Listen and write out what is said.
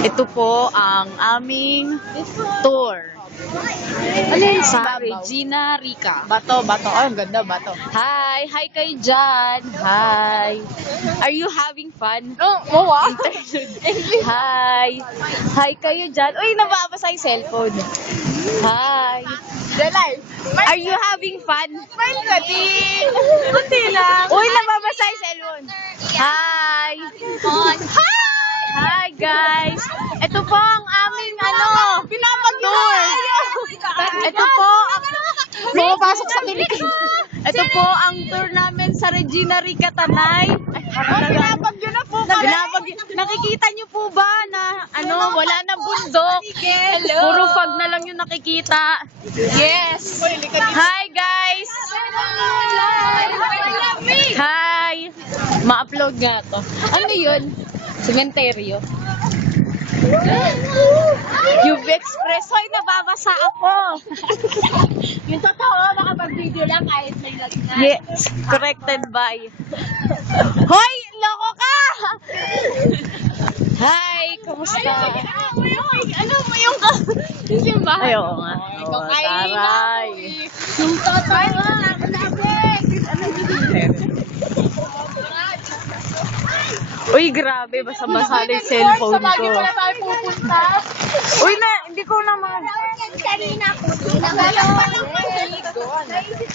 Ito po ang aming tour sa Regina Rica. Bato. Ay, ang ganda, bato. Hi! Hi kayo dyan! Hi! Are you having fun? Wow. Hi! Hi kayo dyan! Uy, nababasa yung cellphone. Hi! Delay. Are you having fun? Smile ka din. Kunti lang. Uy, nababasa yung cellphone. Hi! Hi guys! Ito po ang aming tour. Ito po, Pumapasok sa Pilipinas. ito po ang tour namin sa Regina Rica, Tanay. Pinapagyo na po kami. Nakikita niyo po ba na wala nang bundok? Hello. Puro fog na lang yung nakikita. Yes. Hi guys! Hi! Ma-upload nga to. Ano yun? Sementeryo. You've express. Hoy, nababasa ako. Yung totoo, makapag-video lang kahit may lagyan. Yes, corrected by. Hoy, loko ka! Hi, kumusta? Yung simbahan. Ay, oo nga. Oo, taray. Yung totoo, Uy, grabe, basa-basa na yung cellphone Sa Baguio ko. pala tayo pupunta. Uy, hindi ko na mga... Kanina po.